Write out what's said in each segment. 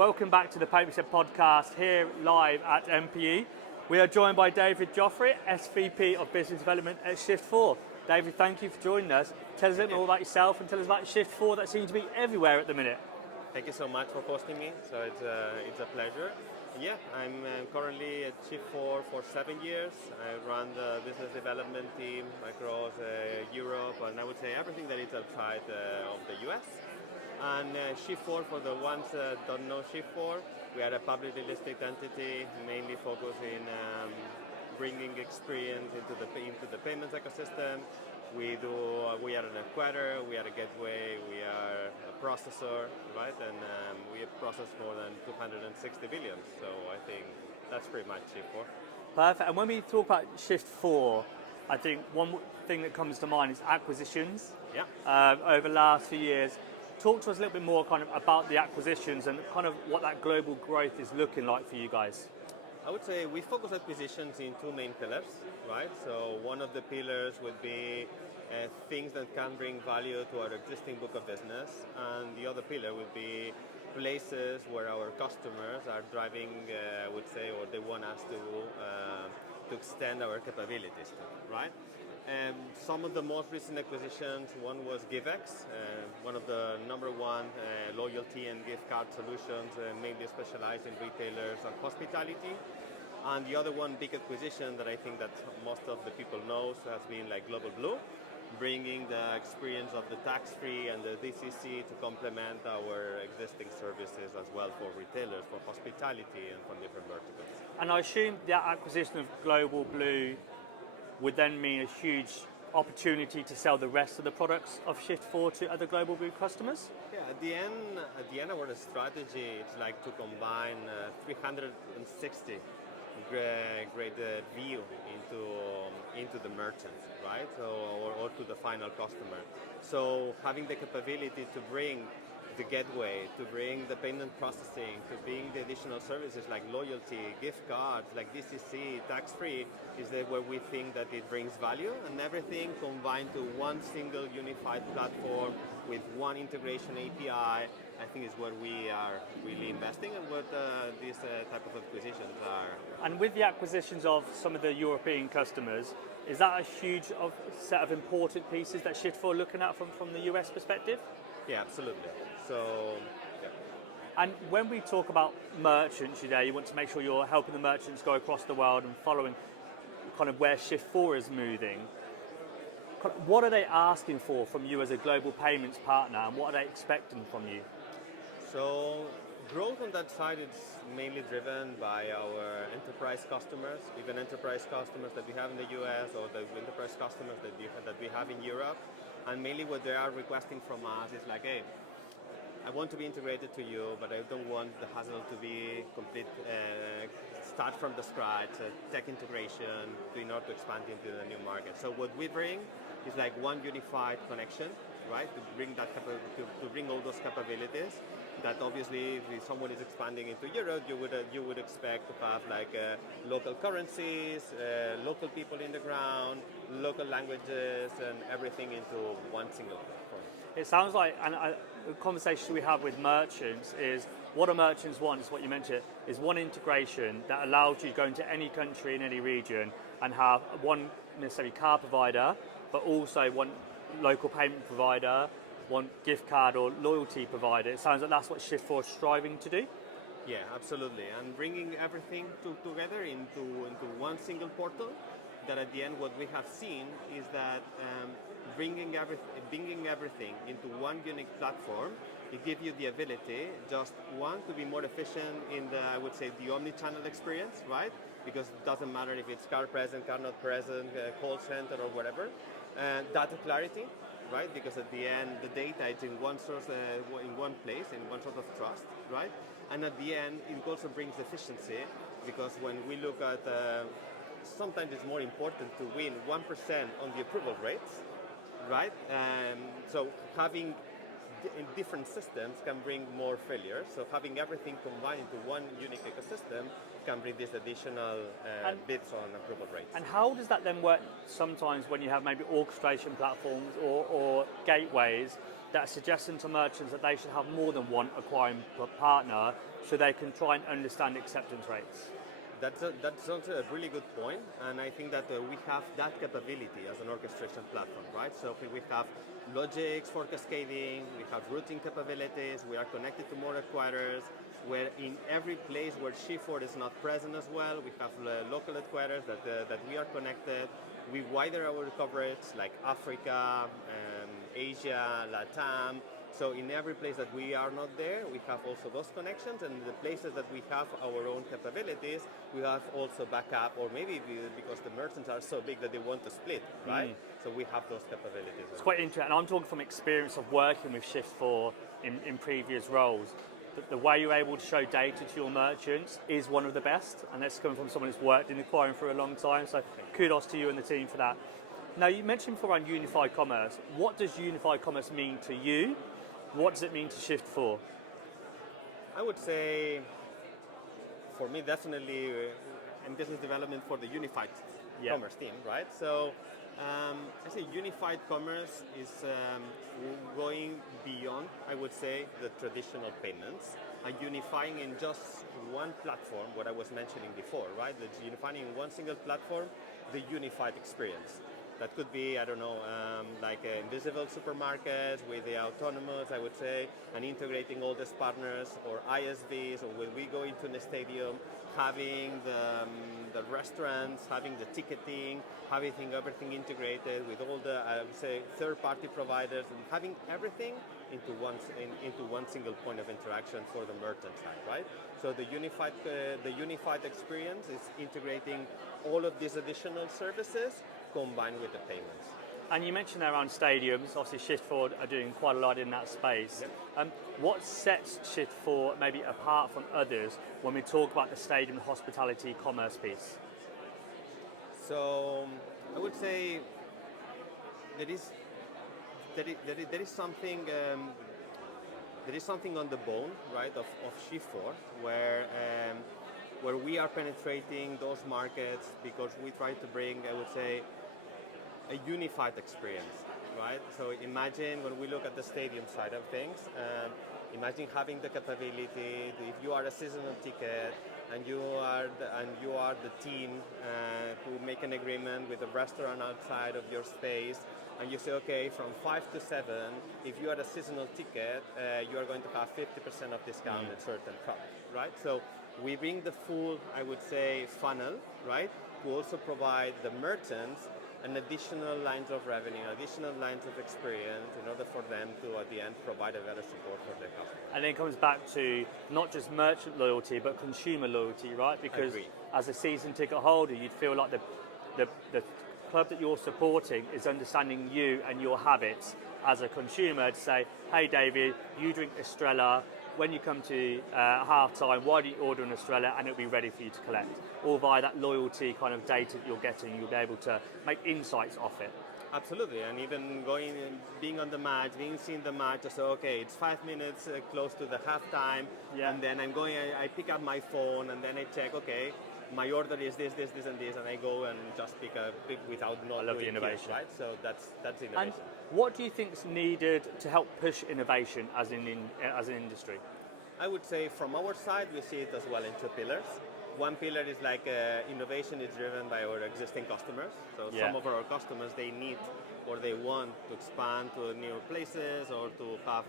Welcome back to the Payments podcast here live at MPE. We are joined by David Jofre, SVP of Business Development at Shift4. David, thank you for joining us. Tell us a little more about yourself and tell us about Shift4 that seems to be everywhere at the minute. Thank you so much for hosting me. So it's a pleasure. Yeah, I'm currently at Shift4 for 7 years. I run the business development team across Europe, and I would say everything that is outside of the US. And Shift4, for the ones that don't know Shift4, we are a publicly listed entity, mainly focusing bringing experience into the payments ecosystem. We are an acquirer, we are a gateway, we are a processor, right? And we have processed more than 260 billion. So I think that's pretty much Shift4. Perfect. And when we talk about Shift4, I think one thing that comes to mind is acquisitions. Yeah. Over the last few years. Talk to us a little bit more kind of about the acquisitions and kind of what that global growth is looking like for you guys. I would say we focus acquisitions in two main pillars, right? So one of the pillars would be things that can bring value to our existing book of business, and the other pillar would be places where our customers are driving, I would say, or they want us to extend our capabilities to, right? Some of the most recent acquisitions, one was GiveX, one of the number one loyalty and gift card solutions, mainly specialized in retailers and hospitality. And the other one big acquisition that I think that most of the people knows has been like Global Blue, bringing the experience of the tax-free and the DCC to complement our existing services as well for retailers, for hospitality and for different verticals. And I assume that acquisition of Global Blue would then mean a huge opportunity to sell the rest of the products of Shift4 to other Global Blue customers? Yeah, at the end our strategy is like to combine 360 great view into the merchants, right? So, or to the final customer. So having the capability to bring the gateway, to bring the payment processing, to bring the additional services like loyalty, gift cards, like DCC, tax-free, is where we think that it brings value, and everything combined to one single unified platform with one integration API, I think is where we are really investing and what these type of acquisitions are. And with the acquisitions of some of the European customers, is that a huge set of important pieces that Shift4 are looking at from the US perspective? Yeah, absolutely. So, yeah. And when we talk about merchants today, you want to make sure you're helping the merchants go across the world and following kind of where Shift4 is moving. What are they asking for from you as a global payments partner, and what are they expecting from you? So growth on that side is mainly driven by our enterprise customers, even enterprise customers that we have in the US or the enterprise customers that we have in Europe. And mainly what they are requesting from us is like, hey, I want to be integrated to you, but I don't want the hassle to be complete, start from the scratch, tech integration in order to expand into the new market. So what we bring is like one unified connection, right? To bring that to bring all those capabilities. That obviously, if someone is expanding into Europe, you would expect to have like local currencies, local people in the ground, local languages, and everything into one single platform. It sounds like, and the conversation we have with merchants is what a merchants want, is what you mentioned, is one integration that allows you to go into any country in any region and have one necessarily card provider, but also one local payment provider, one gift card or loyalty provider. It sounds like that's what Shift4 is striving to do. Yeah, absolutely. And bringing everything together into one single portal, that at the end what we have seen is that bringing everything into one unique platform, it gives you the ability, just one, to be more efficient in the, I would say, the omni-channel experience, right? Because it doesn't matter if it's card present, card not present, call center or whatever. Data clarity, right? Because at the end, the data is in one source, in one place, in one sort of trust, right? And at the end, it also brings efficiency, because when we look at, sometimes it's more important to win 1% on the approval rates, right? So having different systems can bring more failure. So having everything combined into one unique ecosystem can bring this additional bits on approval rates. And how does that then work sometimes when you have maybe orchestration platforms or gateways that are suggesting to merchants that they should have more than one acquiring partner so they can try and understand acceptance rates? That's also a really good point, and I think that we have that capability as an orchestration platform, right? So we have logics for cascading, we have routing capabilities, we are connected to more acquirers, where in every place where Shift4 is not present as well, we have local acquirers that we are connected. We widen our coverage, like Africa, Asia, Latam. So in every place that we are not there, we have also those connections, and the places that we have our own capabilities, we have also backup, or maybe because the merchants are so big that they want to split, right? So we have those capabilities. It's quite interesting, and I'm talking from experience of working with Shift4 in previous roles. The way you're able to show data to your merchants is one of the best, and that's coming from someone who's worked in acquiring for a long time, so kudos to you and the team for that. Now, you mentioned before around unified commerce. What does unified commerce mean to you? What does it mean to Shift4? I would say, for me, definitely in business development for the unified commerce team, right? So I say unified commerce is going beyond, I would say, the traditional payments and unifying in just one platform, what I was mentioning before, right? That's unifying in one single platform, the unified experience. That could be, I don't know, like invisible supermarkets with the autonomous, I would say, and integrating all these partners, or ISVs, or when we go into the stadium, having the restaurants, having the ticketing, having everything integrated with all the, I would say, third-party providers, and having everything into one single point of interaction for the merchant side, right? So the unified experience is integrating all of these additional services combined with the payments. And you mentioned there around stadiums, obviously Shift4 are doing quite a lot in that space. Yep. What sets Shift4 maybe apart from others when we talk about the stadium hospitality commerce piece? So I would say there is something on the bone, right, of Shift4 where we are penetrating those markets because we try to bring, I would say, a unified experience, right? So imagine when we look at the stadium side of things, imagine having the capability, if you are a seasonal ticket and you are the team who make an agreement with a restaurant outside of your space, and you say, okay, from 5 to 7, if you are a seasonal ticket, you are going to have 50% of discount at certain products, right? So we bring the full, I would say, funnel, right, to also provide the merchants an additional lines of revenue, additional lines of experience in order for them to, at the end, provide a better support for their customers. And then it comes back to not just merchant loyalty, but consumer loyalty, right? Because as a season ticket holder, you'd feel like the club that you're supporting is understanding you and your habits as a consumer to say, hey, David, you drink Estrella. When you come to half time, why don't you order an Estrella and it'll be ready for you to collect? Or via that loyalty kind of data that you're getting, you'll be able to make insights off it. Absolutely, and even going and being on the match, seeing the match, I say, okay, it's 5 minutes close to the halftime, and then I pick up my phone and then I check, okay, my order is this, and this, and I go and just pick without not. I love the innovation, right? So that's innovation. And what do you think is needed to help push innovation as an industry? I would say from our side, we see it as well in 2 pillars. One pillar is like innovation is driven by our existing customers. So some of our customers, they need or they want to expand to new places or to have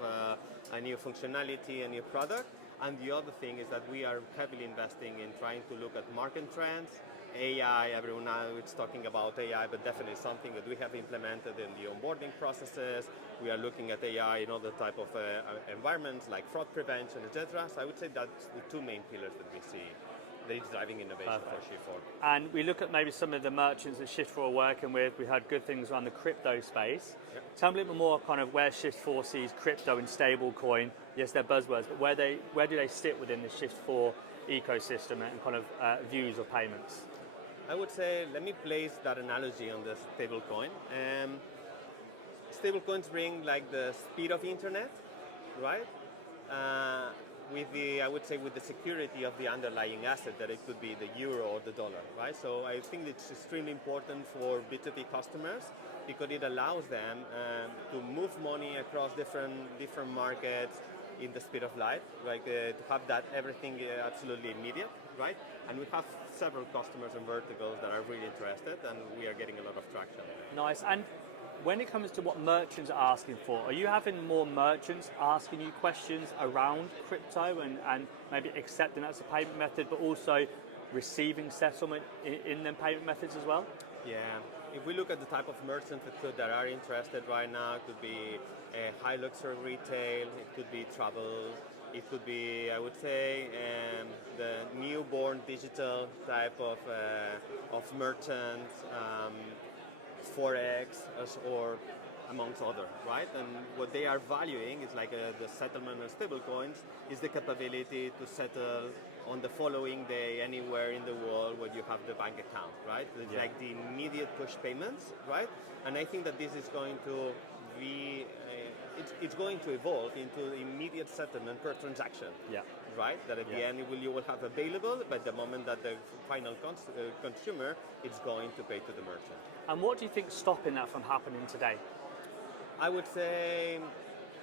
a new functionality, a new product. And the other thing is that we are heavily investing in trying to look at market trends, AI, everyone now is talking about AI, but definitely something that we have implemented in the onboarding processes. We are looking at AI in other type of environments like fraud prevention, etc. So I would say that's the 2 main pillars that we see that is driving innovation for Shift4. And we look at maybe some of the merchants that Shift4 are working with. We had good things around the crypto space. Yep. Tell me a little bit more kind of where Shift4 sees crypto and stablecoin. Yes, they're buzzwords, but where do they sit within the Shift4 ecosystem and kind of views of payments? I would say, let me place that analogy on the stablecoin. Stablecoins bring like the speed of internet, right? with the, I would say, with the security of the underlying asset, that it could be the euro or the dollar, right? So I think it's extremely important for B2B customers because it allows them to move money across different markets in the speed of light, like to have that everything absolutely immediate, right? And we have several customers and verticals that are really interested, and we are getting a lot of traction. Nice. And when it comes to what merchants are asking for, are you having more merchants asking you questions around crypto and maybe accepting that as a payment method, but also receiving settlement in them payment methods as well? Yeah. If we look at the type of merchants that are interested right now, it could be high luxury retail, it could be travel, it could be, I would say, the newborn digital type of merchants, Forex, or amongst other, right? And what they are valuing is like the settlement of stablecoins is the capability to settle on the following day anywhere in the world where you have the bank account, right? It's like the immediate push payments, right? And I think that this is going to be, it's going to evolve into immediate settlement per transaction. Yeah. Right? That at the end you will have available, but the moment that the final consumer is going to pay to the merchant. And what do you think is stopping that from happening today? I would say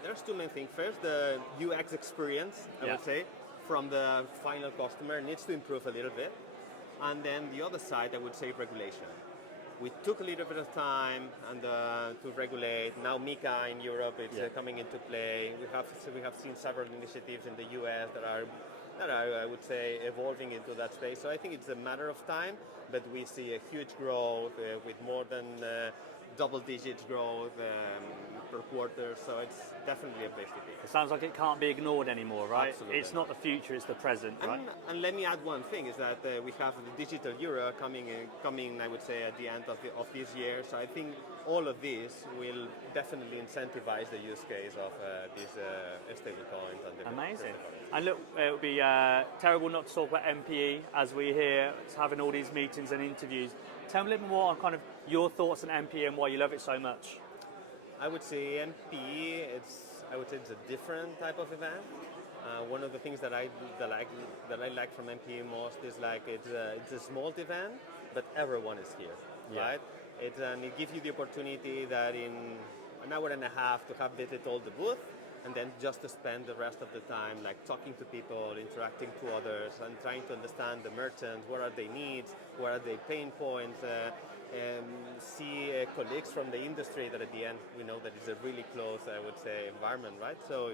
there's two main things. First, the UX experience, I would say, from the final customer needs to improve a little bit. And then the other side, I would say, regulation. We took a little bit of time and to regulate. Now MiCA in Europe is coming into play. We have seen several initiatives in the US that are, I would say, evolving into that space. So I think it's a matter of time, but we see a huge growth with more than double digits growth per quarter. So it's definitely a place to be. It sounds like it can't be ignored anymore, right? Absolutely. It's not the future, it's the present, right? And let me add one thing, is that we have the digital euro coming, I would say, at the end of this year. So I think all of this will definitely incentivize the use case of these stablecoins. Amazing. And look, it would be terrible not to talk about MPE as we're here having all these meetings and interviews. Tell me a little more on kind of your thoughts on MPE and why you love it so much. I would say MPE, it's a different type of event. One of the things that I like from MPE most is like it's a small event, but everyone is here, right? It gives you the opportunity that in an hour and a half to have visited all the booth, and then just to spend the rest of the time like talking to people, interacting to others, and trying to understand the merchants, what are their needs, what are their pain points, see colleagues from the industry that at the end we know that it's a really close, I would say, environment, right? So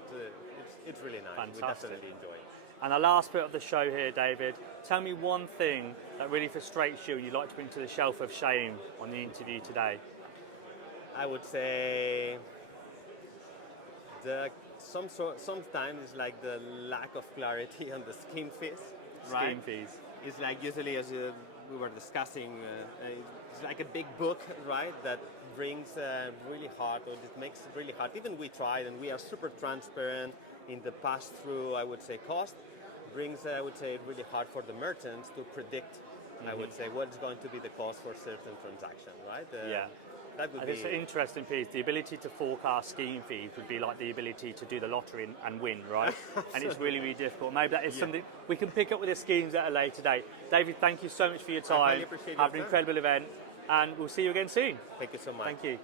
it's really nice. Fantastic. We definitely enjoy it. And the last bit of the show here, David, tell me one thing that really frustrates you and you'd like to bring to the shelf of shame on the interview today. I would say sometimes it's like the lack of clarity on the scheme fees. Right? Scheme fees. It's like usually, as we were discussing, it's like a big book, right? That brings really hard, or it makes it really hard. Even we tried, and we are super transparent in the pass-through, I would say, cost. Brings, I would say, really hard for the merchants to predict, I would say, what's going to be the cost for certain transactions, right? That would be... It's an interesting piece. The ability to forecast scheme fees would be like the ability to do the lottery and win, right? And it's really, really difficult. Maybe that is something we can pick up with the schemes at a later date. David, thank you so much for your time. I really appreciate Have an incredible event, and we'll see you again soon. Thank you so much. Thank you.